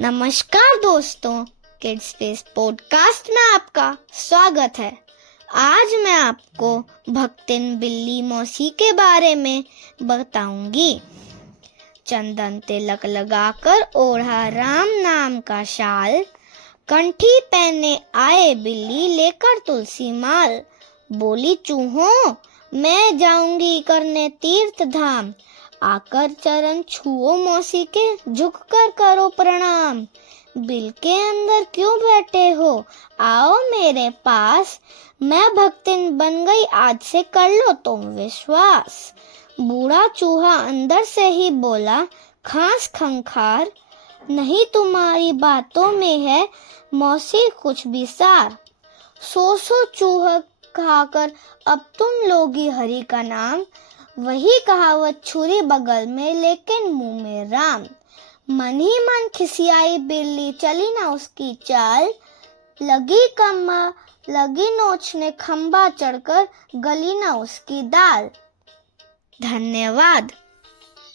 नमस्कार दोस्तों, kids space podcast में आपका स्वागत है। आज मैं आपको भक्तिन बिल्ली मौसी के बारे में बताऊंगी। चंदन तिलक लगाकर ओढ़ा राम नाम का शाल, कंठी पहने आए बिल्ली लेकर तुलसी माल। बोली चूहों, मैं जाऊंगी करने तीर्थ धाम, आकर चरण छुओ मौसी के, झुककर करो प्रणाम। बिल के अंदर क्यों बैठे हो, आओ मेरे पास, मैं भक्तिन बन गई आज से, कर लो तुम विश्वास। बूढ़ा चूहा अंदर से ही बोला, खास खंखार, नहीं तुम्हारी बातों में है मौसी कुछ भी सार। सो चूहा खाकर अब तुम लोगी हरि का नाम, वही कहावत छुरी बगल में लेकिन मुंह में राम। मन ही मन खिसियाई बिल्ली, चली ना उसकी चाल, लगी नोचने खंबा चढ़कर, गली ना उसकी दाल। धन्यवाद।